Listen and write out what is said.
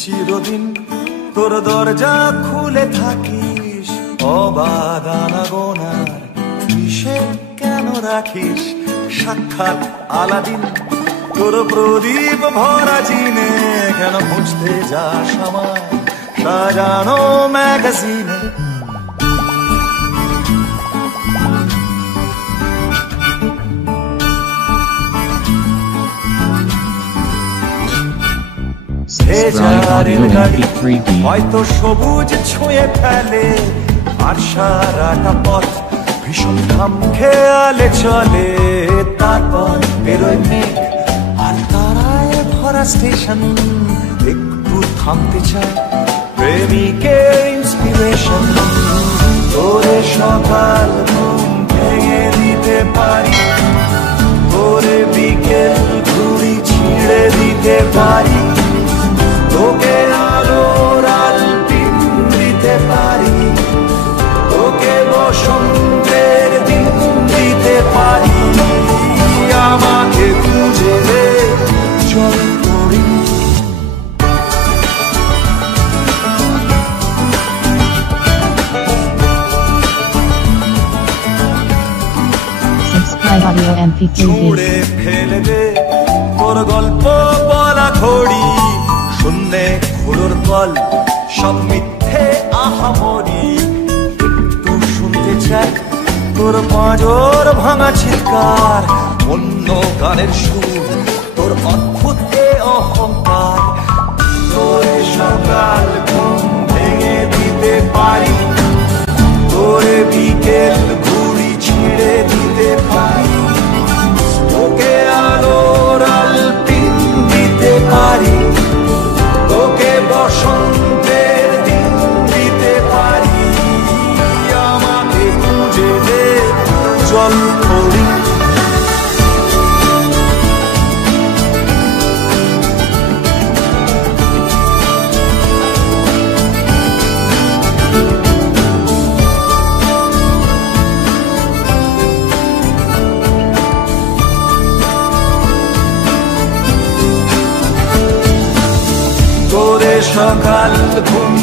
চিরদিন তোর দরজা খুলে থাকিস, অবাধ আনাগোনার কিসে কেন রাখিস সাক্ষাৎ আলাদিন। তোর প্রদীপ ভরা জিনে কেন মুছতে যাস আমায় সাজানো ম্যাগাজিনে। ভেজারের গাড়ি হয়তো সবুজ ছুঁয়ে ফেলে, আর সারাটা পথ ভীষণ খাম খেয়ালে চলে। তারপর বেরোয় মেঘ আর তারায় ভরা স্টেশন, একটু থামতে চায় প্রেমিকের ইন্সপিরেশন। তোরে সকাল ঘুম ভেঙে দিতে পারি, তোরে বিকেল ঘুড়ি ছিঁড়ে দিতে পারি, তোকে আলোর আলপিন দিতে পারি, তোকে বসন্তের দিন দিতে পারি। আমাকে খুঁজে দে চল পড়ি। ছুঁড়ে ফেলে দে তোর গল্প বলা ঘড়ি, শূন্যে ঘুরোর কল সব মিথ্যে আহামরি। একটু শুনতে চাই তোর পাঁজর ভাঙা চিৎকার, অন্য গানের সুর তোর অদ্ভুত এ অহংকার। তোরে সকাল ঘুম ভেঙে দিতে পারি, তোরে বিকেল ঘুড়ি ছিঁড়ে দিতে পারি, তোকে আলোর আলপিন দিতে পারি, তোকে বসন্তের দিন দিতে পারি। আমাকে খুঁজে দে জল পড়ি। তোরে সকাল ঘুম